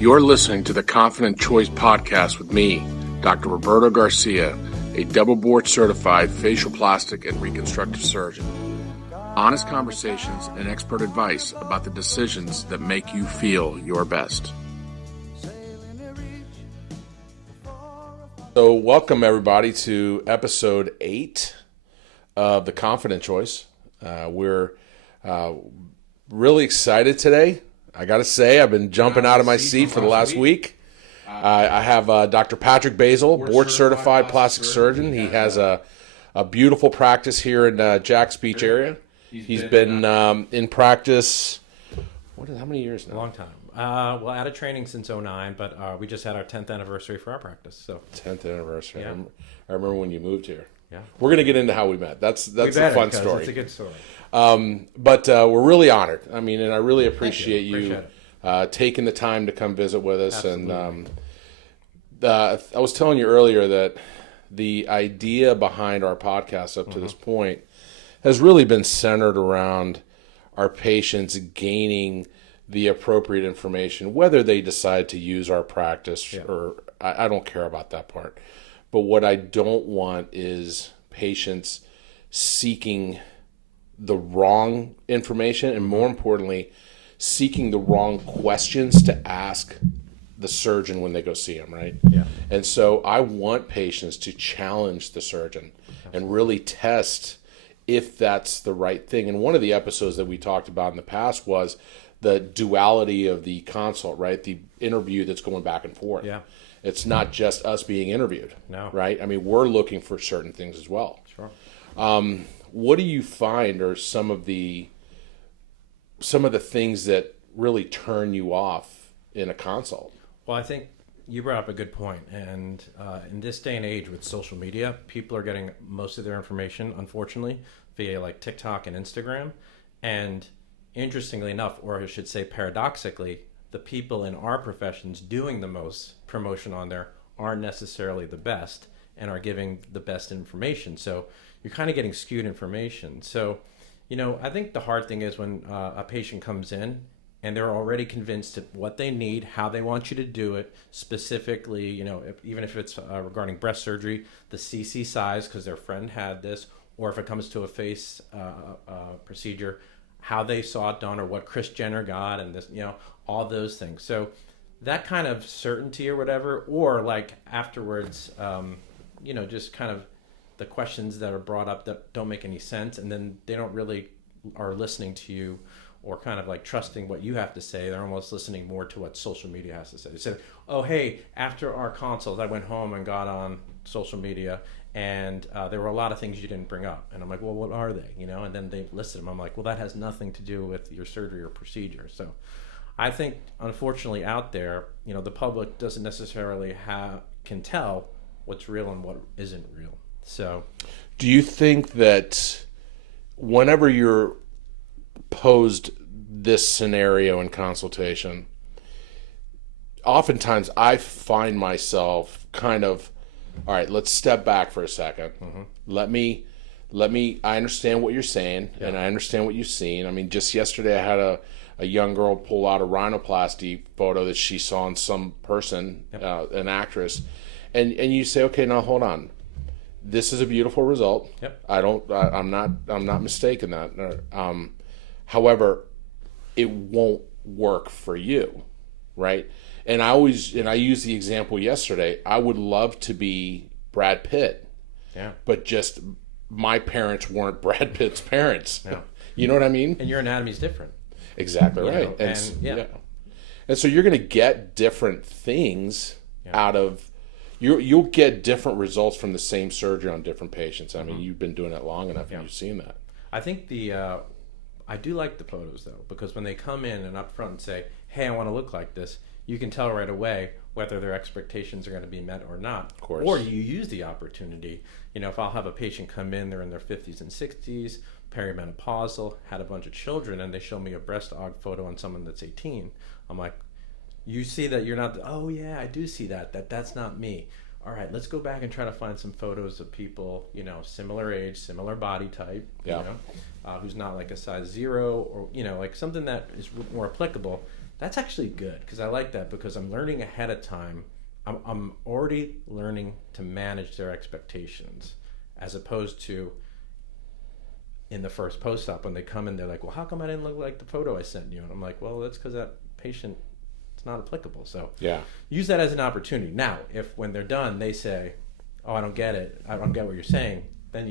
You're listening to the Confident Choice podcast with me, Dr. Roberto Garcia, a double board certified facial plastic and reconstructive surgeon. Honest conversations and expert advice about the decisions that make you feel your best. So welcome everybody to episode 8 of the Confident Choice. We're really excited today. I got to say, I've been jumping out of my seat for the last week. I have Dr. Patrick Basile, board-certified plastic surgeon. He has a beautiful practice here in Jax Beach area. He's been in practice, how many years now? A long time. Well, out of training since 2009, but we just had our 10th anniversary for our practice. So 10th anniversary. Yeah. I remember when you moved here. Yeah. We're going to get into how we met. That's a fun story. It's a good story. But we're really honored. I mean, and I really appreciate you taking the time to come visit with us. Absolutely. And I was telling you earlier that the idea behind our podcast up to this point has really been centered around our patients gaining the appropriate information, whether they decide to use our practice or I don't care about that part. But what I don't want is patients seeking the wrong information and, more importantly, seeking the wrong questions to ask the surgeon when they go see him, right? Yeah. And so I want patients to challenge the surgeon and really test if that's the right thing. And one of the episodes that we talked about in the past was the duality of the consult, right? The interview that's going back and forth. Yeah. It's not just us being interviewed, No. right? I mean, we're looking for certain things as well. Sure. What do you find are some of the things that really turn you off in a consult? Well, I think you brought up a good point. And in this day and age with social media, people are getting most of their information, unfortunately, via like TikTok and Instagram. And interestingly enough, or I should say paradoxically, the people in our professions doing the most promotion on there aren't necessarily the best and are giving the best information. So you're kind of getting skewed information. So, I think the hard thing is when a patient comes in and they're already convinced of what they need, how they want you to do it, specifically, even if it's regarding breast surgery, the CC size, because their friend had this, or if it comes to a face procedure, how they saw it done or what Kris Jenner got and this, all those things. So that kind of certainty or whatever, or like afterwards, just kind of the questions that are brought up that don't make any sense, and then they don't really are listening to you or kind of like trusting what you have to say. They're almost listening more to what social media has to say. They said, oh, hey, after our consult, I went home and got on social media and there were a lot of things you didn't bring up. And I'm like, well, what are they? And then they listed them. I'm like, well, that has nothing to do with your surgery or procedure. So I think, unfortunately, out there, the public doesn't necessarily can tell what's real and what isn't real. So, do you think that whenever you're posed this scenario in consultation, oftentimes I find myself kind of, all right, let's step back for a second. Let me, I understand what you're saying and I understand what you've seen. I mean, just yesterday I had a young girl pull out a rhinoplasty photo that she saw in some person, an actress, and you say, okay, now hold on. This is a beautiful result. Yep. I'm not mistaken that. However, it won't work for you, right? And I used the example yesterday. I would love to be Brad Pitt. Yeah. But just my parents weren't Brad Pitt's parents. Yeah. You know what I mean? And your anatomy's different. Exactly right. And so you're going to get different things out of. You'll get different results from the same surgery on different patients. I mean, you've been doing it long enough and you've seen that. I think I do like the photos, though, because when they come in and up front and say, hey, I want to look like this, you can tell right away whether their expectations are going to be met or not. Of course. Or you use the opportunity. If I'll have a patient come in, they're in their 50s and 60s, perimenopausal, had a bunch of children, and they show me a breast aug photo on someone that's 18. I'm like, you see that you're not, oh yeah, I do see that's not me. All right, let's go back and try to find some photos of people, similar age, similar body type, who's not like a size 0 or, like something that is more applicable. That's actually good, because I like that, because I'm learning ahead of time. I'm already learning to manage their expectations, as opposed to in the first post-op when they come in, they're like, well, how come I didn't look like the photo I sent you? And I'm like, well, that's because that patient, it's not applicable. So Yeah. use that as an opportunity. Now, if when they're done, they say, oh, I don't get it, I don't get what you're saying, then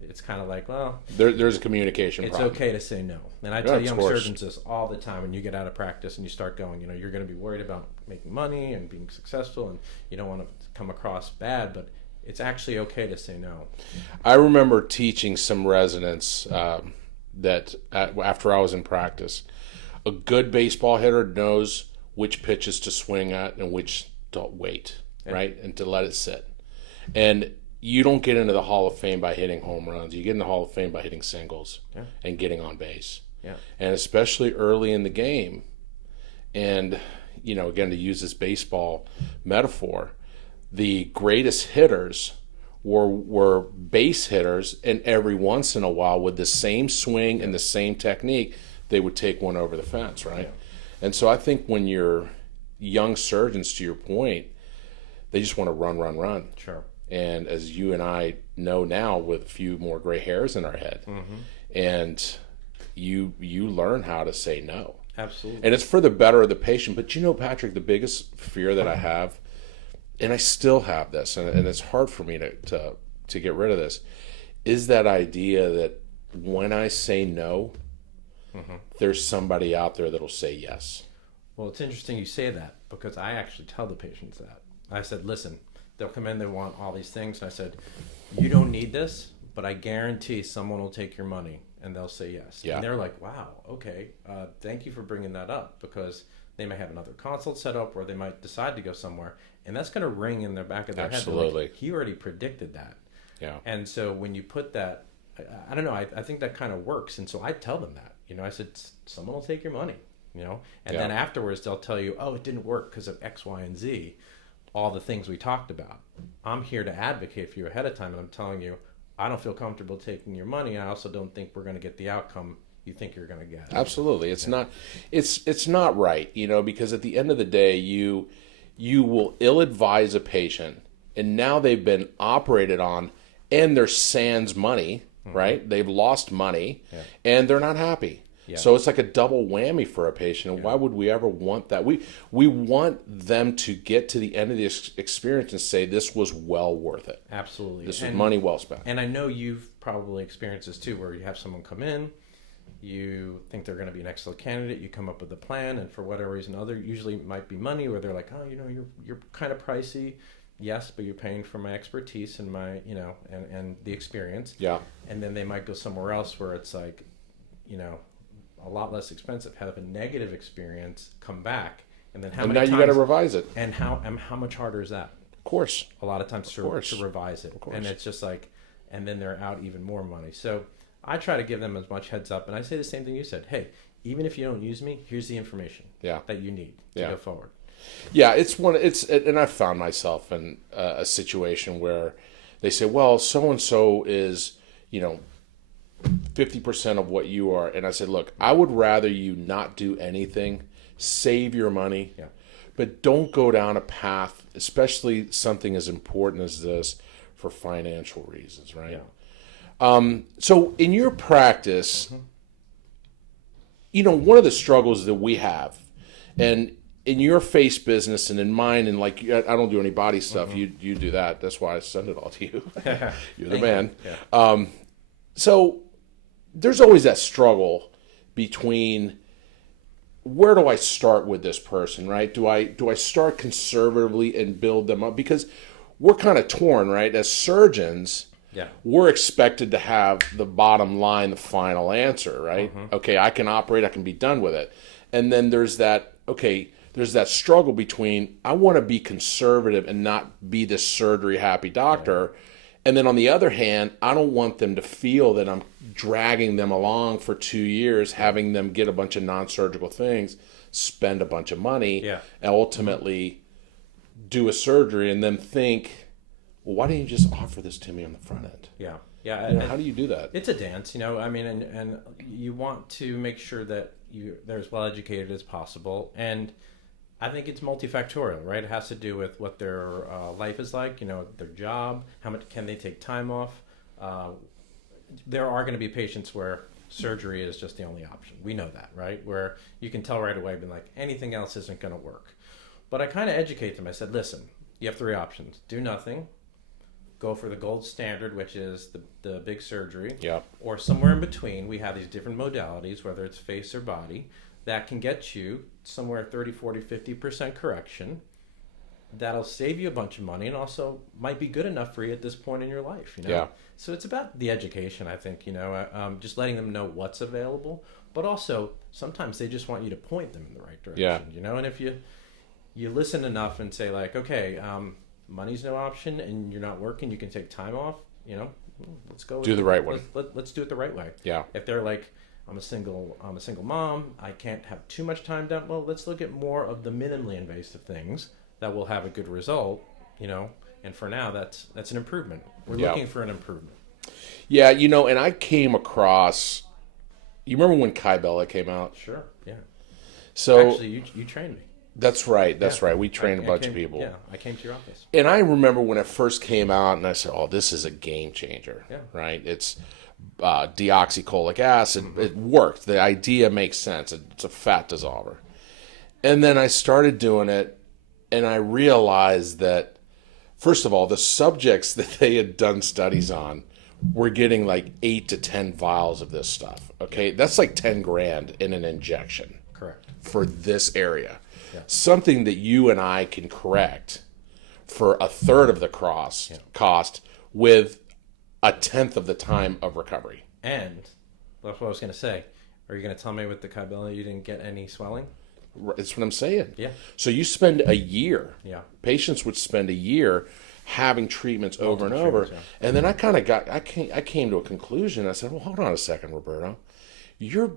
it's kind of like, well, There's a communication it's problem. okay to say no. And I tell young surgeons this all the time. When you get out of practice and you start going, you're going to be worried about making money and being successful, and you don't want to come across bad, but it's actually okay to say no. I remember teaching some residents after I was in practice, a good baseball hitter knows which pitches to swing at and which to wait, right? And to let it sit. And you don't get into the Hall of Fame by hitting home runs. You get in the Hall of Fame by hitting singles and getting on base. Yeah. And especially early in the game. And, again, to use this baseball metaphor, the greatest hitters were base hitters, and every once in a while, with the same swing and the same technique, they would take one over the fence, right? Yeah. And so I think when you're young surgeons, to your point, they just want to run. Sure. And as you and I know now, with a few more gray hairs in our head, and you learn how to say no. Absolutely. And it's for the better of the patient. But Patrick, the biggest fear that I have, and I still have this, and it's hard for me to get rid of this, is that idea that when I say no, there's somebody out there that'll say yes. Well, it's interesting you say that, because I actually tell the patients that. I said, listen, they'll come in, they want all these things, and I said, you don't need this, but I guarantee someone will take your money, and they'll say yes. Yeah. And they're like, wow, okay, thank you for bringing that up, because they may have another consult set up, or they might decide to go somewhere, and that's going to ring in the back of their head. Absolutely. Like, he already predicted that. Yeah. And so when you put that, I don't know, I think that kind of works, and so I tell them that. I said, someone will take your money, and then afterwards they'll tell you, oh, it didn't work because of X, Y, and Z. All the things we talked about. I'm here to advocate for you ahead of time, and I'm telling you, I don't feel comfortable taking your money, and I also don't think we're going to get the outcome you think you're going to get. Absolutely. It's not right, because at the end of the day, you will ill-advise a patient, and now they've been operated on, and they're sans money, right? They've lost money, and they're not happy. Yeah. So it's like a double whammy for a patient. And why would we ever want that? We want them to get to the end of the experience and say, this was well worth it. Absolutely. This was money well spent. And I know you've probably experienced this too, where you have someone come in, you think they're going to be an excellent candidate, you come up with a plan, and for whatever reason usually it might be money, where they're like, oh, you're kind of pricey. Yes, but you're paying for my expertise and my, and the experience. Yeah. And then they might go somewhere else where it's like, a lot less expensive, have a negative experience, come back, and then now you got to revise it. And how much harder is that? Of course. A lot of times to revise it. Of course. And it's just like, and then they're out even more money. So I try to give them as much heads up, and I say the same thing you said. Hey, even if you don't use me, here's the information that you need to go forward. Yeah, and I've found myself in a situation where they say, well, so and so is, 50% of what you are. And I said, look, I would rather you not do anything, save your money, but don't go down a path, especially something as important as this, for financial reasons, right? Yeah. So in your practice, one of the struggles that we have, and in your face business and in mine, and like, I don't do any body stuff, you do that. That's why I send it all to you. You're the man. Yeah. So there's always that struggle between, where do I start with this person, right? Do I start conservatively and build them up? Because we're kind of torn, right? As surgeons, we're expected to have the bottom line, the final answer, right? Okay, I can operate, I can be done with it. And then there's that struggle between, I want to be conservative and not be this surgery happy doctor. And then on the other hand, I don't want them to feel that I'm dragging them along for 2 years, having them get a bunch of non-surgical things, spend a bunch of money, and ultimately do a surgery and then think, well, why didn't you just offer this to me on the front end? Yeah. How do you do that? It's a dance, and you want to make sure that they're as well educated as possible, and I think it's multifactorial, right? It has to do with what their life is like, their job, how much can they take time off. There are going to be patients where surgery is just the only option. We know that, right? Where you can tell right away, being like, anything else isn't going to work. But I kind of educate them. I said, listen, you have 3 options. Do nothing. Go for the gold standard, which is the big surgery. Yep. Or somewhere in between, we have these different modalities, whether it's face or body, that can get you somewhere 30, 40, 50% correction. That'll save you a bunch of money and also might be good enough for you at this point in your life. Yeah. So it's about the education, I think, just letting them know what's available. But also, sometimes they just want you to point them in the right direction. Yeah. And if you listen enough and say, like, okay, money's no option and you're not working, you can take time off, let's go. Do the right way. Let's do it the right way. Yeah. If they're like, I'm a single mom, I can't have too much time down. Well, let's look at more of the minimally invasive things that will have a good result, and for now that's an improvement. We're looking for an improvement. Yeah, and I came across, you remember when Kybella came out? Sure, yeah. So actually, you trained me. That's right. We trained a bunch of people. Yeah, I came to your office. And I remember when it first came out, and I said, oh, this is a game changer, right? It's deoxycholic acid. Mm-hmm. It worked. The idea makes sense. It's a fat dissolver. And then I started doing it, and I realized that, first of all, the subjects that they had done studies on were getting like 8 to 10 vials of this stuff. Okay, that's like 10 grand in an injection. Correct. For this area. Yeah. Something that you and I can correct for a third of the cost with a tenth of the time of recovery. And that's what I was going to say. Are you going to tell me with the Kybella you didn't get any swelling? That's what I'm saying. Yeah. So you spend a year. Yeah. Patients would spend a year having treatments over and over. Yeah. And then I came to a conclusion. I said, well, hold on a second, Roberto. You're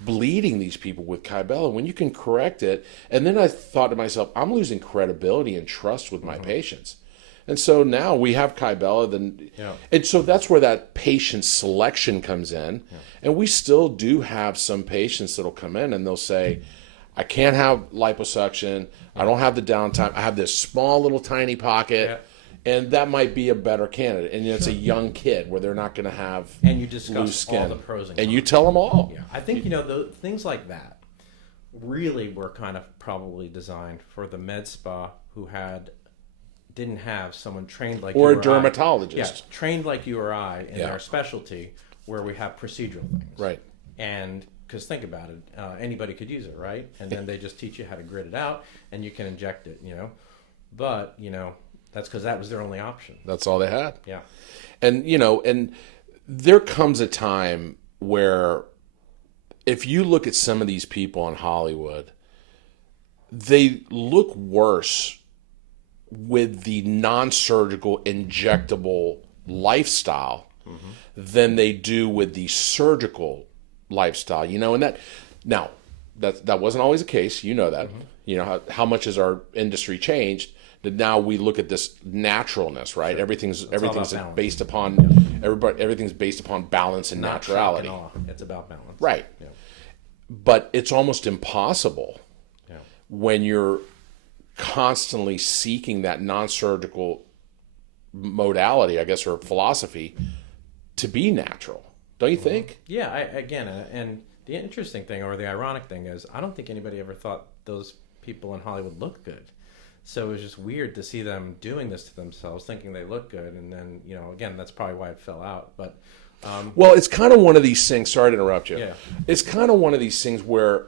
bleeding these people with Kybella when you can correct it. And then I thought to myself, I'm losing credibility and trust with my patients. And so now we have Kybella, and so that's where that patient selection comes in. Yeah. And we still do have some patients that'll come in and they'll say, I can't have liposuction. I don't have the downtime. I have this small little tiny pocket. Yeah. And that might be a better candidate. And it's a young kid where they're not going to have and you discuss loose skin. All the pros and cons. And you tell them all. Yeah. I think, the things like that really were kind of probably designed for the med spa who didn't have someone trained like or you a dermatologist. Yeah, trained like you or I in our specialty where we have procedural things. Right. And because think about it, anybody could use it, right? And then they just teach you how to grit it out and you can inject it, But, that's because that was their only option. That's all they had. Yeah. And, and there comes a time where if you look at some of these people in Hollywood, they look worse with the non-surgical injectable lifestyle than they do with the surgical lifestyle, and that wasn't always the case. You know that. How much has our industry changed? That now we look at this naturalness, right? Sure. Everything's based upon everything's based upon balance and naturality. It's about balance, right? Yeah. But it's almost impossible when you're constantly seeking that non-surgical modality, I guess, or philosophy to be natural. Don't you think? Yeah. And the interesting thing, or the ironic thing, is I don't think anybody ever thought those people in Hollywood looked good. So it was just weird to see them doing this to themselves, thinking they look good, and then again, that's probably why it fell out. But well, it's kind of one of these things. Sorry to interrupt you. Yeah. It's kind of one of these things where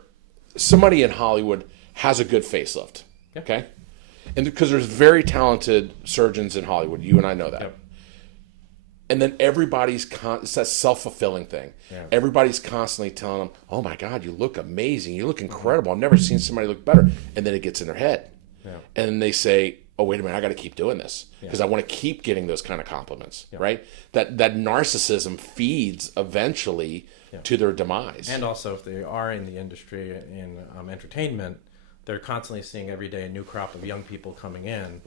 somebody in Hollywood has a good facelift. Yeah. Okay, and because there's very talented surgeons in Hollywood, you and I know that. Yep. And then everybody's it's that self-fulfilling thing. Yeah. Everybody's constantly telling them, "Oh my God, you look amazing. You look incredible. I've never seen somebody look better." And then it gets in their head. Yeah. And they say, oh, wait a minute, I got to keep doing this because I want to keep getting those kind of compliments, right? That narcissism feeds eventually to their demise. And also, if they are in the industry, in entertainment, they're constantly seeing every day a new crop of young people coming in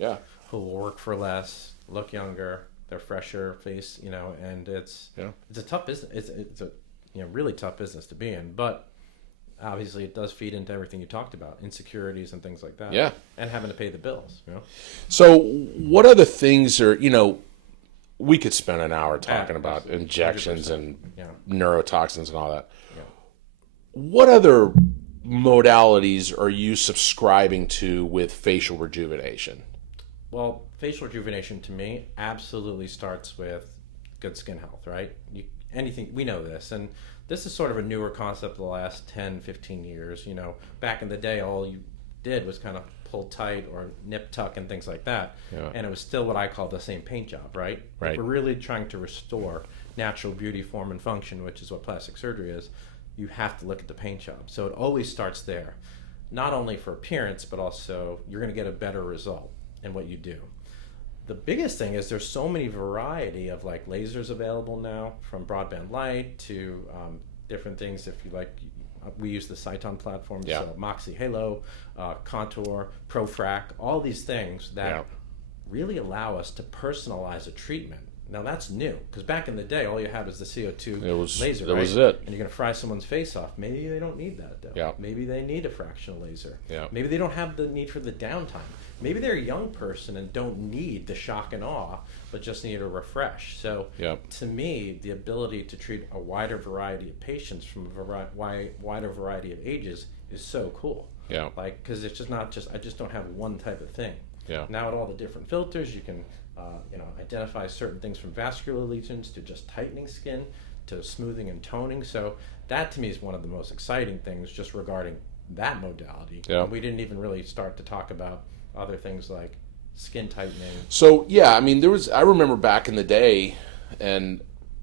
who will work for less, look younger, they're fresher face, and it's a tough business. It's a really tough business to be in. But obviously it does feed into everything you talked about, insecurities and things like that. Yeah. And having to pay the bills, So what other things are, we could spend an hour talking about injections 100%. and Yeah. neurotoxins and all that. Yeah. What other modalities are you subscribing to with facial rejuvenation? Well, facial rejuvenation to me absolutely starts with good skin health, right? Anything, we know this, and this is sort of a newer concept the last 10, 15 years. Back in the day, all you did was kind of pull tight or nip tuck and things like that. Yeah. And it was still what I call the same paint job, right? Right. If we're really trying to restore natural beauty, form, and function, which is what plastic surgery is, you have to look at the paint job. So it always starts there, not only for appearance, but also you're going to get a better result in what you do. The biggest thing is there's so many variety of like lasers available now, from broadband light to different things. If you like, we use the Cyton platform, so Moxie Halo, Contour, ProFrac, all these things that really allow us to personalize a treatment. Now that's new, because back in the day, all you had was the CO2 laser, that right? was it. And you're going to fry someone's face off. Maybe they don't need that, though. Yeah. Maybe they need a fractional laser. Yeah. Maybe they don't have the need for the downtime. Maybe they're a young person and don't need the shock and awe, but just need a refresh. So to me, the ability to treat a wider variety of patients from a wider variety of ages is so cool. Yeah. Like, because it's just not I just don't have one type of thing. Yeah. Now with all the different filters, you can identify certain things from vascular lesions to just tightening skin to smoothing and toning. So that to me is one of the most exciting things just regarding that modality. Yeah. And we didn't even really start to talk about other things like skin tightening. So I mean, I remember back in the day, and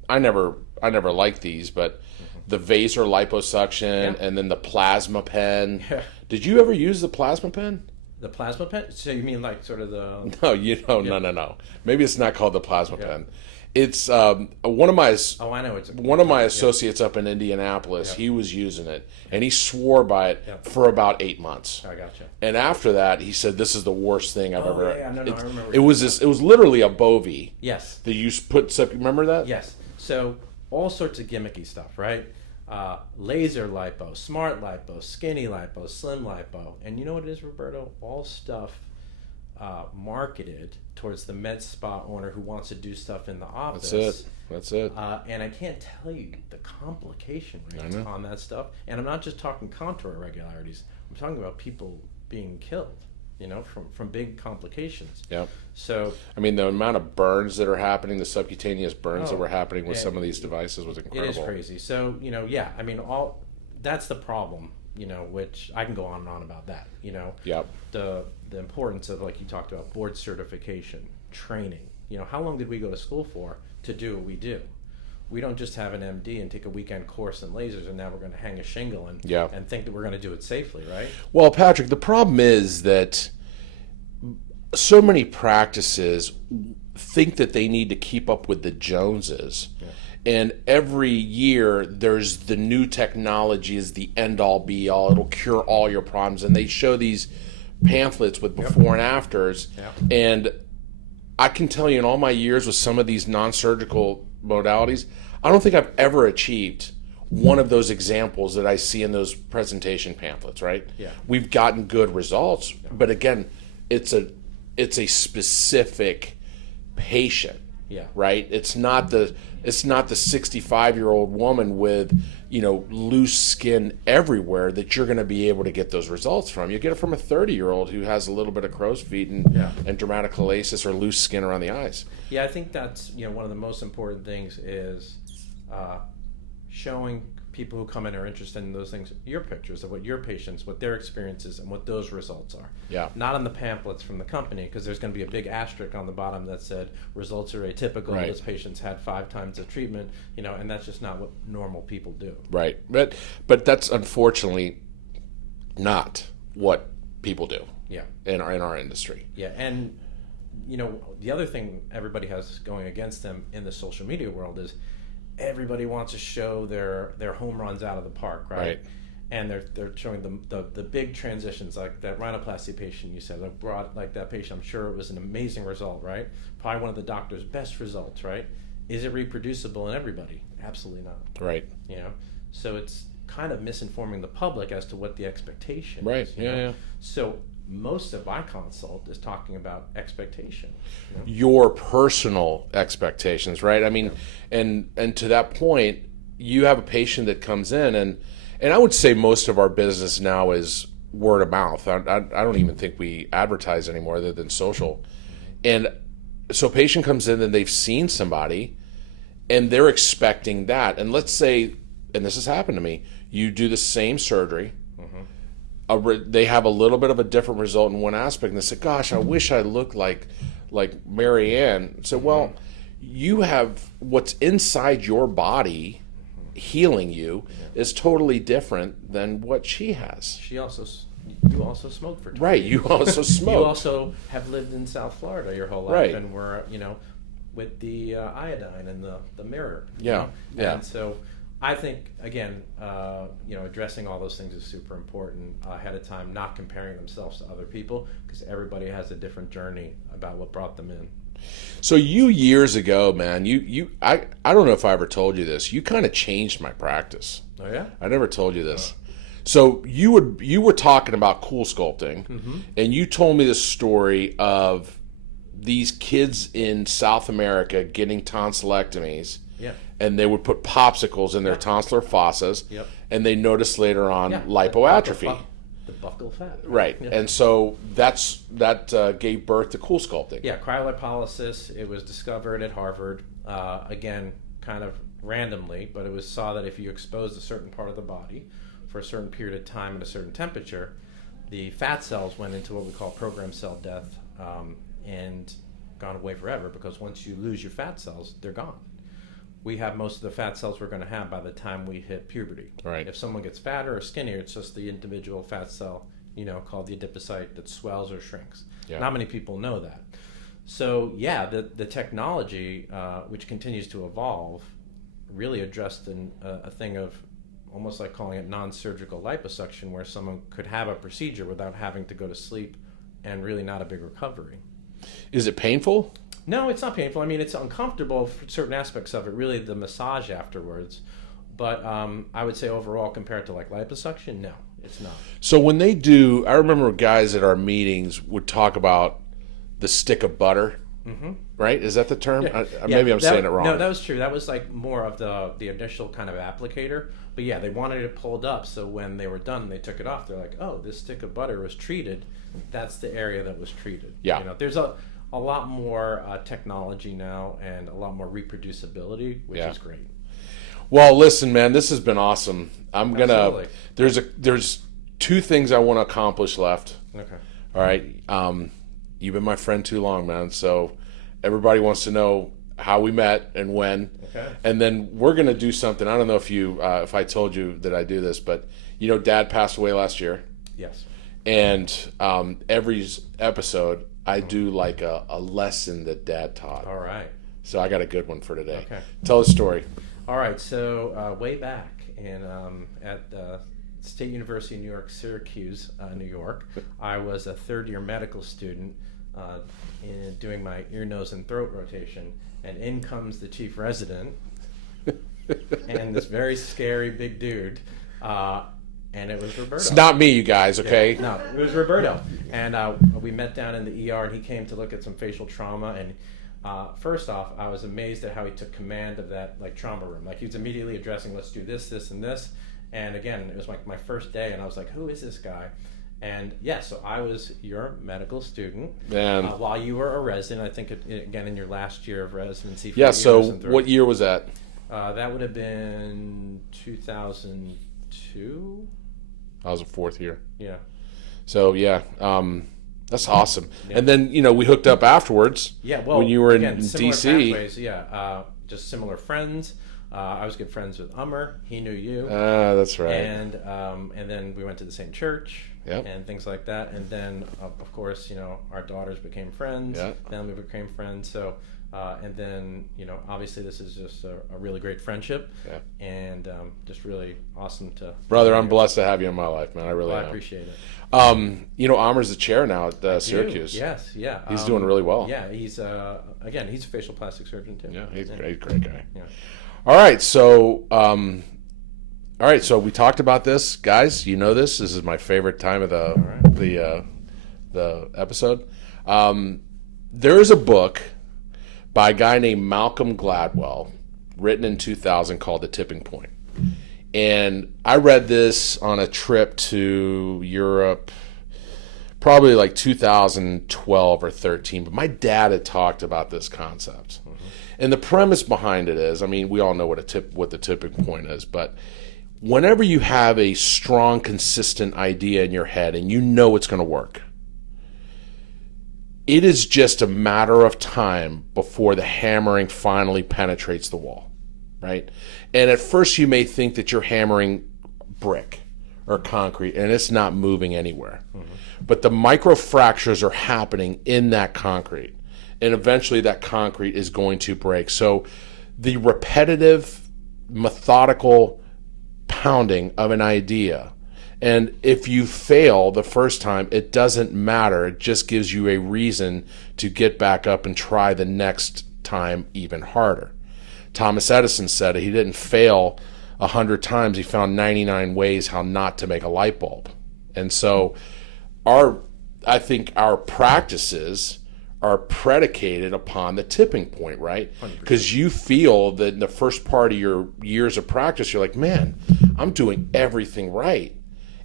I never liked these, but the Vedra liposuction and then the plasma pen. Yeah. Did you ever use the plasma pen? The plasma pen? So you mean like sort of the... No. Maybe it's not called the plasma pen. It's one of my I know one of my associates up in Indianapolis. He was using it, and he swore by it for about 8 months. I gotcha. And after that, he said, "This is the worst thing I've ever." Yeah, no, I remember. It was literally a Bovie. Yes. That you put. Remember that? Yes. So all sorts of gimmicky stuff, right? Laser lipo, smart lipo, skinny lipo, slim lipo, and you know what it is, Roberto? All stuff marketed towards the med spa owner who wants to do stuff in the office. That's it. And I can't tell you the complication rates on that stuff. And I'm not just talking contour irregularities. I'm talking about people being killed, from big complications. Yep. So I mean, the amount of burns that are happening, the subcutaneous burns that were happening with some of these devices was incredible. It is crazy. So I mean, that's the problem. Which I can go on and on about that. Yep. The importance of, like you talked about, board certification, training. How long did we go to school for to do what we do? We don't just have an MD and take a weekend course in lasers and now we're going to hang a shingle and think that we're going to do it safely, right? Well, Patrick, the problem is that so many practices think that they need to keep up with the Joneses. Yeah. And every year there's the new technology is the end-all be-all. It'll cure all your problems. And they show these pamphlets with before and afters. Yep. And I can tell you in all my years with some of these non-surgical modalities, I don't think I've ever achieved one of those examples that I see in those presentation pamphlets, right? Yeah. We've gotten good results, but again, it's a specific patient. Yeah. Right? It's not the 65-year-old woman with, loose skin everywhere that you're going to be able to get those results from. You get it from a 30-year-old who has a little bit of crow's feet and dermatochalasis or loose skin around the eyes. Yeah, I think that's, one of the most important things is showing people who come in are interested in those things, your pictures of what your patients, what their experiences, and what those results are. Yeah. Not on the pamphlets from the company, because there's going to be a big asterisk on the bottom that said results are atypical. Right. This patient's had 5 times the treatment, and that's just not what normal people do. Right. But that's unfortunately not what people do. Yeah. In our industry. Yeah, and the other thing everybody has going against them in the social media world is everybody wants to show their home runs out of the park, right? And they're showing the big transitions, like that rhinoplasty patient you said, like that patient. I'm sure it was an amazing result, right? Probably one of the doctor's best results, right? Is it reproducible in everybody? Absolutely not. Right. So it's kind of misinforming the public as to what the expectation Right. is. Yeah. So most of my consult is talking about expectation. Your personal expectations, right? I mean, and to that point, you have a patient that comes in, and I would say most of our business now is word of mouth. I don't even think we advertise anymore other than social. And so a patient comes in and they've seen somebody and they're expecting that. And let's say, and this has happened to me, you do the same surgery, they have a little bit of a different result in one aspect, and they say, gosh, I wish I looked like Mary Ann. So, well, you have what's inside your body healing you is totally different than what she has. You also smoke for 20 Right, years. you also smoke. You also have lived in South Florida your whole life, Right. and were, with the iodine and the mirror. Yeah, yeah. And so I think, again, addressing all those things is super important ahead of time, not comparing themselves to other people, because everybody has a different journey about what brought them in. So you years ago, man, I don't know if I ever told you this. You kind of changed my practice. Oh yeah? I never told you this. So you were talking about cool sculpting, and you told me the story of these kids in South America getting tonsillectomies. Yeah. And they would put popsicles in their tonsillar fossas, Yep. and they noticed later on lipoatrophy. The buccal fat. Right. Yeah. And so that gave birth to cool sculpting. Yeah, cryolipolysis. It was discovered at Harvard, again, kind of randomly, but it was saw that if you exposed a certain part of the body for a certain period of time at a certain temperature, the fat cells went into what we call programmed cell death, and gone away forever, because once you lose your fat cells, they're gone. We have most of the fat cells we're going to have by the time we hit puberty. Right. If someone gets fatter or skinnier, it's just the individual fat cell, called the adipocyte, that swells or shrinks. Yeah. Not many people know that. So yeah, the technology, which continues to evolve, really addressed a thing of almost like calling it non-surgical liposuction, where someone could have a procedure without having to go to sleep and really not a big recovery. Is it painful? No, it's not painful. I mean, it's uncomfortable for certain aspects of it, really the massage afterwards. But I would say overall, compared to like liposuction, no, it's not. So when they do, I remember guys at our meetings would talk about the stick of butter, right? Is that the term? Yeah. Maybe I'm saying it wrong. No, that was true. That was like more of the initial kind of applicator. But yeah, they wanted it pulled up, so when they were done and they took it off, they're like, oh, this stick of butter was treated. That's the area that was treated. Yeah. There's a lot more technology now and a lot more reproducibility, which is great. Well, listen, man, this has been awesome. Absolutely. There's two things I want to accomplish left. Okay. All right. You've been my friend too long, man. So everybody wants to know how we met and when. Okay. And then we're going to do something. I don't know if I told you that I do this, but Dad passed away last year. Yes. And every episode, I do like a lesson that Dad taught. All right. So I got a good one for today. Okay. Tell the story. All right. So way back at State University of New York, Syracuse, New York, I was a third-year medical student doing my ear, nose, and throat rotation, and in comes the chief resident and this very scary big dude. And it was Roberto. It's not me, you guys, okay? Yeah, no, it was Roberto. And we met down in the ER, and he came to look at some facial trauma. And first off, I was amazed at how he took command of that trauma room. Like, he was immediately addressing, let's do this, this, and this. And again, it was like my first day, and I was like, who is this guy? And yeah, so I was your medical student while you were a resident. I think, again, in your last year of residency. Yeah, so what year was that? That would have been 2002. I was a fourth year. Yeah. So yeah, that's awesome. Yeah. And then we hooked up afterwards. Yeah. Well, when you were again, in similar DC. Pathways, yeah. Just similar friends. I was good friends with Umar. He knew you. That's right. And then we went to the same church. Yep. And things like that. And then of course our daughters became friends. Yeah. Then we became friends. So. And then, obviously this is just a really great friendship, and just really awesome to... Brother, I'm blessed to have you in my life, man. I really am. I appreciate it. Amar's the chair now at Syracuse. Yes, yeah. He's doing really well. Yeah, he's, again, he's a facial plastic surgeon, too. Yeah, he's a great guy. Yeah. All right, so All right, so we talked about this, guys. You know this. This is my favorite time of the episode. There is a book by a guy named Malcolm Gladwell, written in 2000, called The Tipping Point. And I read this on a trip to Europe, probably like 2012 or 13. But my dad had talked about this concept. Mm-hmm. And the premise behind it is, I mean, we all know what the tipping point is, but whenever you have a strong, consistent idea in your head and you know it's going to work, it is just a matter of time before the hammering finally penetrates the wall, right? And at first you may think that you're hammering brick or concrete and it's not moving anywhere. Mm-hmm. But the micro fractures are happening in that concrete, and eventually that concrete is going to break. So the repetitive, methodical pounding of an idea, and if you fail the first time, it doesn't matter. It just gives you a reason to get back up and try the next time even harder. Thomas Edison said he didn't fail 100 times. He found 99 ways how not to make a light bulb. And so I think our practices are predicated upon the tipping point, right? Because you feel that in the first part of your years of practice, you're like, man, I'm doing everything right.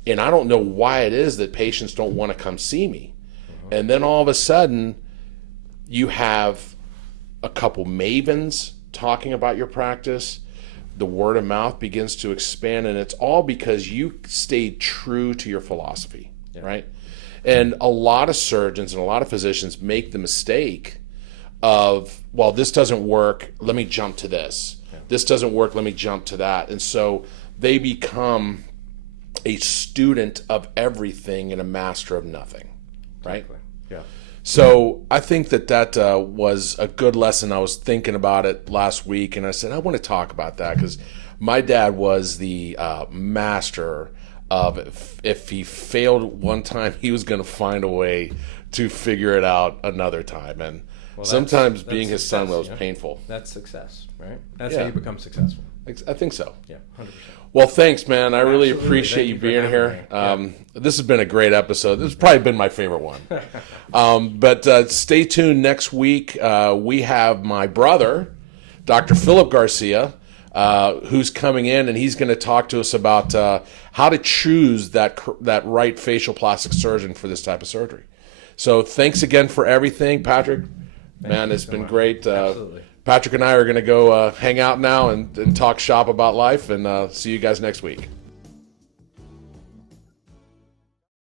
And I don't know why it is that patients don't want to come see me. Mm-hmm. And then all of a sudden, you have a couple mavens talking about your practice. The word of mouth begins to expand, and it's all because you stayed true to your philosophy, right? And a lot of surgeons and a lot of physicians make the mistake of, well, this doesn't work, let me jump to this. Yeah. This doesn't work, let me jump to that. And so they become a student of everything and a master of nothing, right? Exactly. Yeah. So I think that was a good lesson. I was thinking about it last week, and I said, I want to talk about that because my dad was the master of if he failed one time, he was going to find a way to figure it out another time. And sometimes being his son was painful. That's success, right? That's how you become successful. I think so. Yeah, 100%. Well, thanks, man. I really appreciate you being here. This has been a great episode. This has probably been my favorite one. But stay tuned next week. We have my brother, Dr. Philip Garcia, who's coming in, and he's going to talk to us about how to choose that right facial plastic surgeon for this type of surgery. So thanks again for everything, Patrick. Man, it's been great. Absolutely. Patrick and I are going to go hang out now and talk shop about life, and see you guys next week.